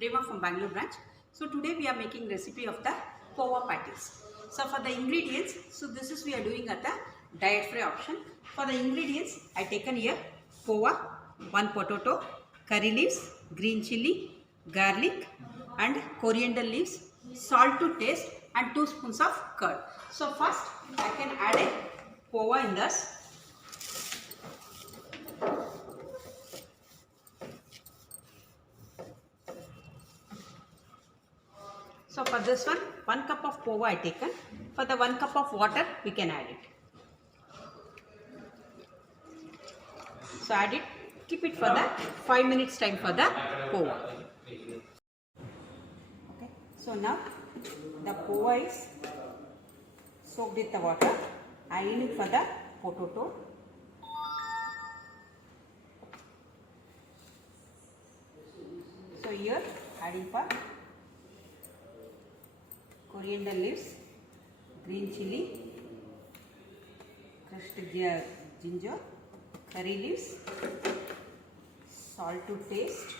Prema from Bangalore branch. So today we are making recipe of the poha patties. So for the ingredients, so this is we are doing at the diet free option. For the ingredients, I taken here poha, 1 potato, curry leaves, green chilli, garlic and coriander leaves, salt to taste and 2 spoons of curd. So first I can add a poha in this. So for this one, 1 cup of poha I taken. For the 1 cup of water, we can add it. So add it, keep it for the 5 minutes time for the poha. Okay. So now the poha is soaked with the water. I add it for the potato. So here adding for coriander leaves, green chilli, crushed ginger, curry leaves, salt to taste,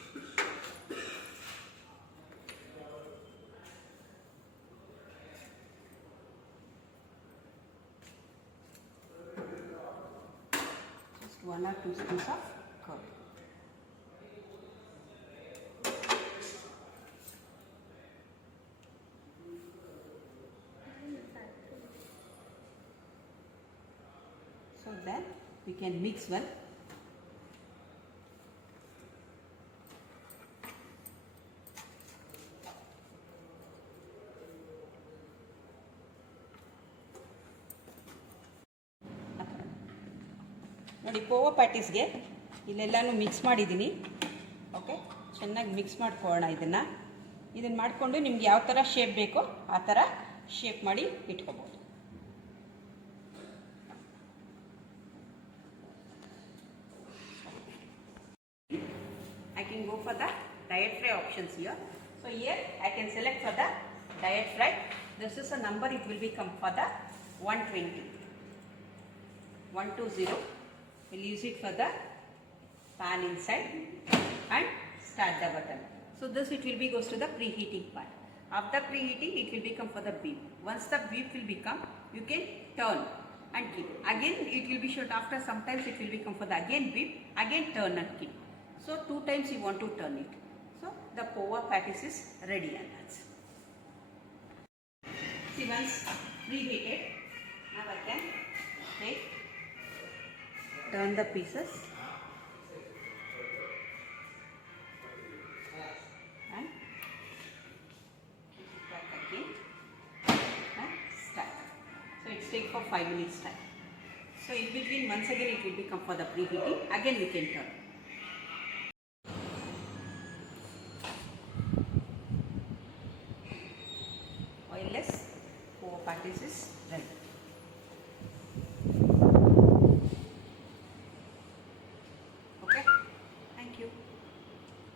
just 1 or 2 spoons of curd. So then we can mix well. ನೋಡಿ poha ಪ್ಯಾಟೀಸ್ಗೆ ಇಲ್ಲೆಲ್ಲನೂ mix ಮಾಡಿದ್ದೀನಿ. Okay, ಚೆನ್ನಾಗಿ mix ಮಾಡ್ಕೊಳ್ಳೋಣ. ಇದನ್ನು ಮಾಡಿಕೊಂಡು ನಿಮ್ಗೆ ಯಾವ ಥರ shape ಬೇಕೋ ಆ ಥರ ಶೇಪ್ ಮಾಡಿ ಇಟ್ಕೋಬೋದು. I can go for the diet fry options here. So here I can select for the diet fry. This is a number, it will become for the 120. 120. We'll use it for the pan inside and start the button. So this it will be goes to the preheating part. After preheating, it will become for the beep. Once the beep will become, you can turn and keep. Again it will be short. After sometimes it will become for the again beep, again turn and keep. So 2 times you want to turn it. So the poha patties is ready, and that's. See, once preheated, now I can take, turn the pieces and back again and start. So it takes for 5 minutes time. So in between, once again it will become for the preheating. Again we can turn.